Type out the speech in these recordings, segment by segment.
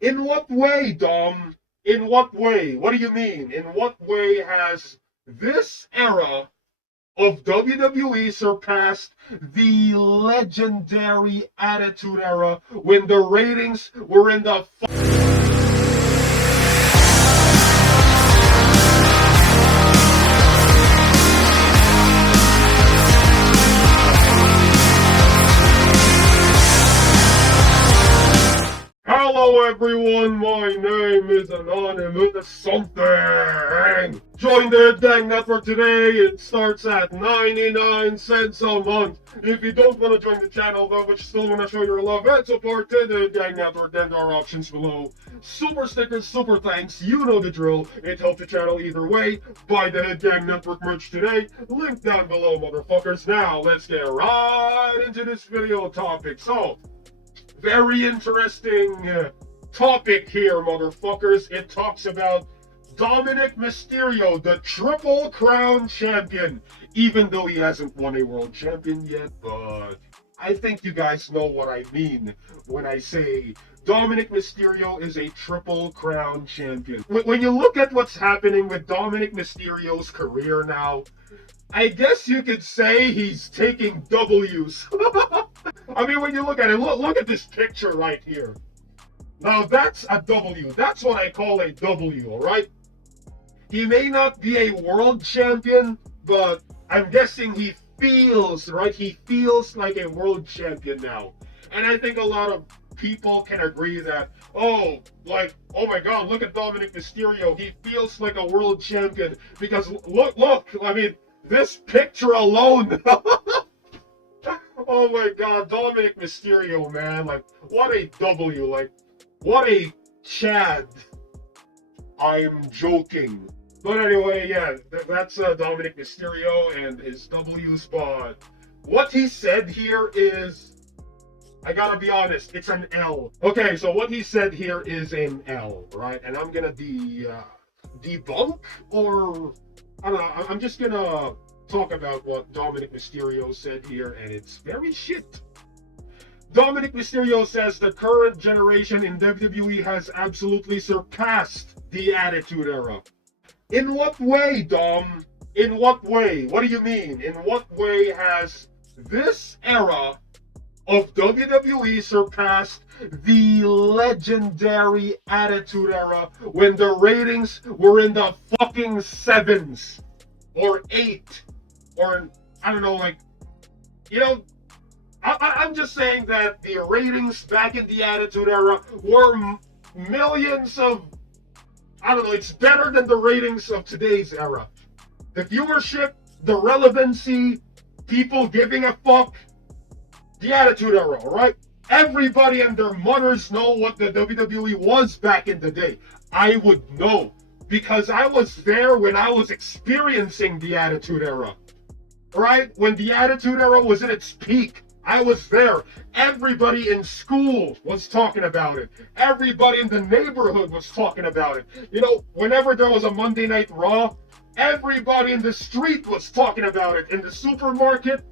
In what way, Dom? In what way? What do you mean? In what way has this era of WWE surpassed the legendary Attitude Era when the ratings were in the Hello everyone, my name is Anonymous something. Join the Dang Network today. It starts at 99 cents a month. If you don't want to join the channel though, but you still want to show your love and support to the Dang Network, then there are options below. Super stickers, super thanks, you know the drill. It helps the channel either way. Buy the Dang Network merch today. Link down below, motherfuckers. Now, let's get right into this video topic. So, very interesting topic here, motherfuckers. It talks about Dominik Mysterio, the Triple Crown Champion, even though he hasn't won a World Champion yet, but I think you guys know what I mean when I say Dominik Mysterio is a Triple Crown Champion. When you look at what's happening with Dominik Mysterio's career now, I guess you could say he's taking W's. I mean, when you look at it, look at this picture right here. Now, that's a W. That's what I call a W, all right? He may not be a world champion, but I'm guessing he feels, right? He feels like a world champion now. And I think a lot of people can agree that, oh my God, look at Dominik Mysterio. He feels like a world champion because look, I mean, this picture alone. Oh my God, Dominik Mysterio, man. Like, what a W. Like, what a Chad. I'm joking. But anyway, yeah, that's Dominik Mysterio and his W spot. What he said here is, I gotta be honest, it's an L. Okay, so what he said here is an L, right? And I'm gonna debunk, or I don't know, I'm just gonna talk about what Dominik Mysterio said here, and it's very shit. Dominik Mysterio says the current generation in WWE has absolutely surpassed the Attitude Era. In what way, Dom? In what way? What do you mean? In what way has this era of WWE surpassed the legendary Attitude Era when the ratings were in the fucking 7s or 8? Or, I don't know, like, you know, I'm just saying that the ratings back in the Attitude Era were millions of, I don't know, it's better than the ratings of today's era. The viewership, the relevancy, people giving a fuck, the Attitude Era, alright? Everybody and their mothers know what the WWE was back in the day. I would know, because I was there when I was experiencing the Attitude Era. Right? When the Attitude Era was at its peak, I was there. Everybody in school was talking about it. Everybody in the neighborhood was talking about it. You know, whenever there was a Monday Night Raw, everybody in the street was talking about it. In the supermarket,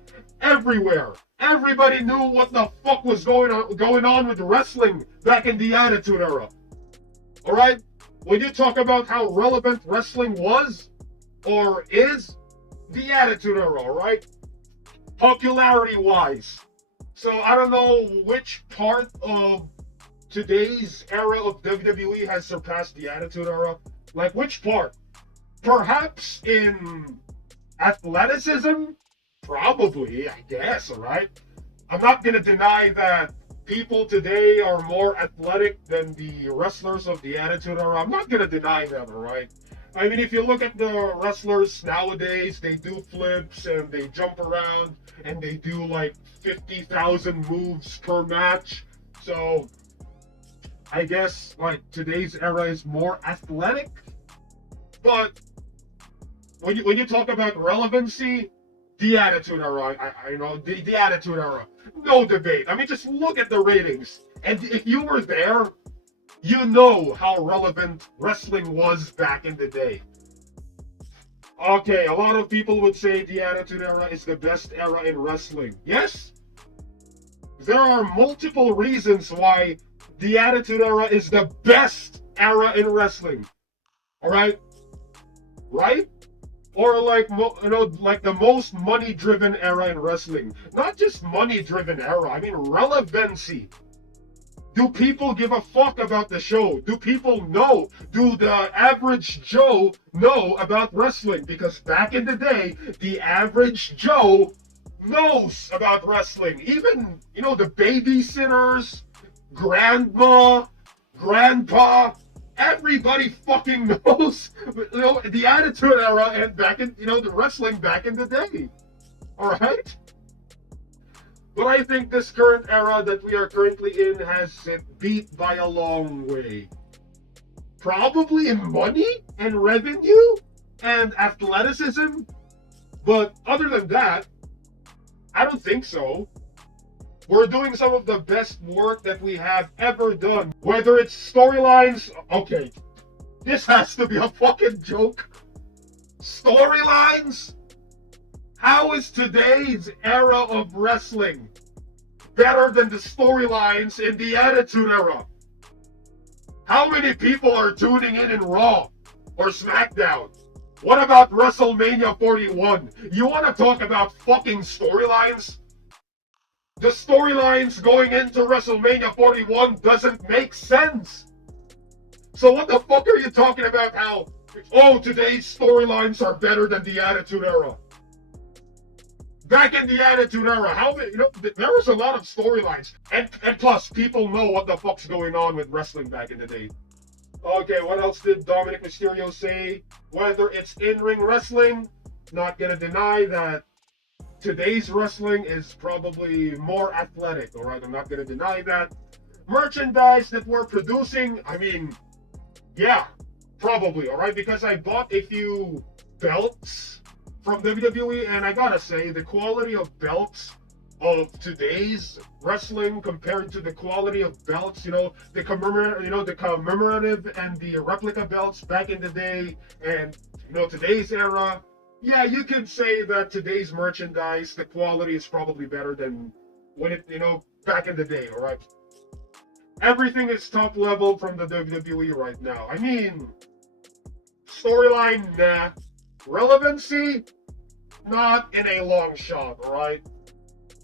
everywhere. Everybody knew what the fuck was going on with wrestling back in the Attitude Era. All right? When you talk about how relevant wrestling was or is, the Attitude Era, right? Popularity-wise. So I don't know which part of today's era of WWE has surpassed the Attitude Era. Like, which part? Perhaps in athleticism? Probably, I guess, alright? I'm not gonna deny that people today are more athletic than the wrestlers of the Attitude Era. I'm not gonna deny that, alright? I mean, if you look at the wrestlers nowadays, they do flips and they jump around and they do like 50,000 moves per match. So I guess like today's era is more athletic. But when you talk about relevancy, the Attitude Era, I know the Attitude Era, no debate. I mean, just look at the ratings, and if you were there, you know how relevant wrestling was back in the day. Okay, a lot of people would say the Attitude Era is the best era in wrestling. Yes, there are multiple reasons why The Attitude Era is the best era in wrestling. Alright? Right? Or like, like the most money-driven era in wrestling. Not just money-driven era, I mean relevancy. Do people give a fuck about the show? Do people know? Do the average Joe know about wrestling? Because back in the day, the average Joe knows about wrestling. Even, the babysitters, grandma, grandpa, everybody fucking knows, the Attitude Era and back in, the wrestling back in the day. Alright? But I think this current era that we are currently in has it beat by a long way. Probably in money and revenue and athleticism. But other than that, I don't think so. We're doing some of the best work that we have ever done. Whether it's storylines, okay, this has to be a fucking joke. Storylines? How is today's era of wrestling better than the storylines in the Attitude Era? How many people are tuning in Raw or SmackDown? What about WrestleMania 41? You want to talk about fucking storylines? The storylines going into WrestleMania 41 doesn't make sense. So what the fuck are you talking about how, today's storylines are better than the Attitude Era? Back in the Attitude Era, how many, there was a lot of storylines. And plus, people know what the fuck's going on with wrestling back in the day. Okay, what else did Dominik Mysterio say? Whether it's in-ring wrestling, not gonna deny that today's wrestling is probably more athletic, alright? I'm not gonna deny that. Merchandise that we're producing, I mean, yeah, probably, alright? Because I bought a few belts from WWE, and I gotta say, the quality of belts of today's wrestling compared to the quality of belts, the commemorative and the replica belts back in the day, and today's era. Yeah, you could say that today's merchandise, the quality is probably better than when it, back in the day, alright? Everything is top level from the WWE right now. I mean, storyline, nah. Relevancy, not in a long shot, alright?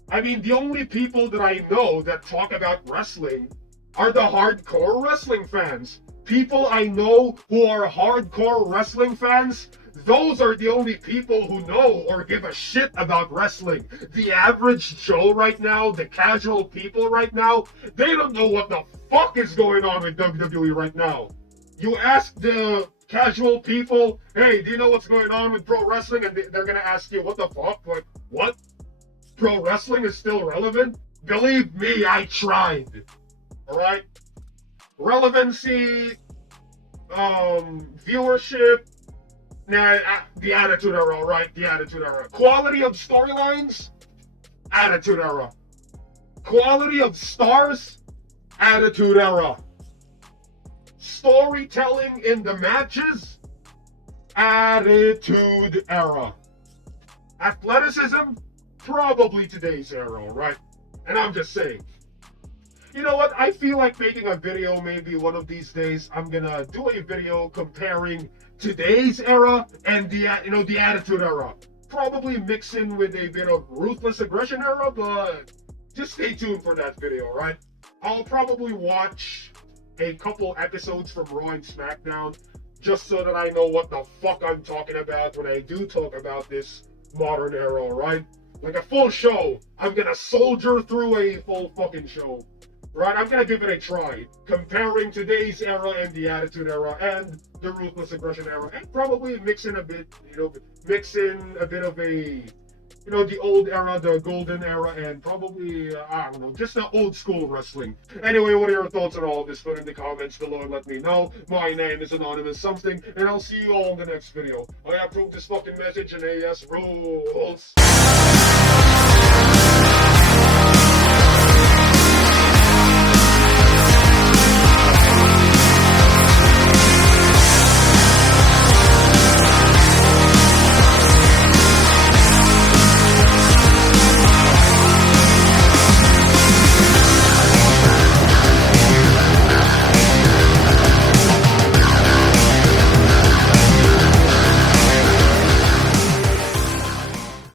I mean, the only people that I know that talk about wrestling are the hardcore wrestling fans. People I know who are hardcore wrestling fans, those are the only people who know or give a shit about wrestling. The average Joe right now, the casual people right now, they don't know what the fuck is going on with WWE right now. You ask the casual people, hey, do you know what's going on with pro wrestling? And they're gonna ask you, what the fuck? Like, what? Pro wrestling is still relevant? Believe me, I tried. Alright? Relevancy, viewership, nah, the Attitude Era, alright? The Attitude Era. Quality of storylines? Attitude Era. Quality of stars? Attitude Era. Storytelling in the matches? Attitude Era. Athleticism? Probably today's era, right? And I'm just saying. You know what? I feel like making a video maybe one of these days. I'm gonna do a video comparing today's era and the Attitude Era. Probably mix in with a bit of Ruthless Aggression era, but just stay tuned for that video, right? I'll probably watch a couple episodes from Raw and SmackDown just so that I know what the fuck I'm talking about when I do talk about this modern era, right? Like a full show. I'm gonna soldier through a full fucking show. Right? I'm gonna give it a try. Comparing today's era and the Attitude Era and the Ruthless Aggression era. And probably mix in a bit, mix in a bit of a, the old era, the golden era, and probably, I don't know, just the old school wrestling. Anyway, what are your thoughts on all of this? Put in the comments below and let me know. My name is Anonymous Something, and I'll see you all in the next video. I approve this fucking message, and AS rules.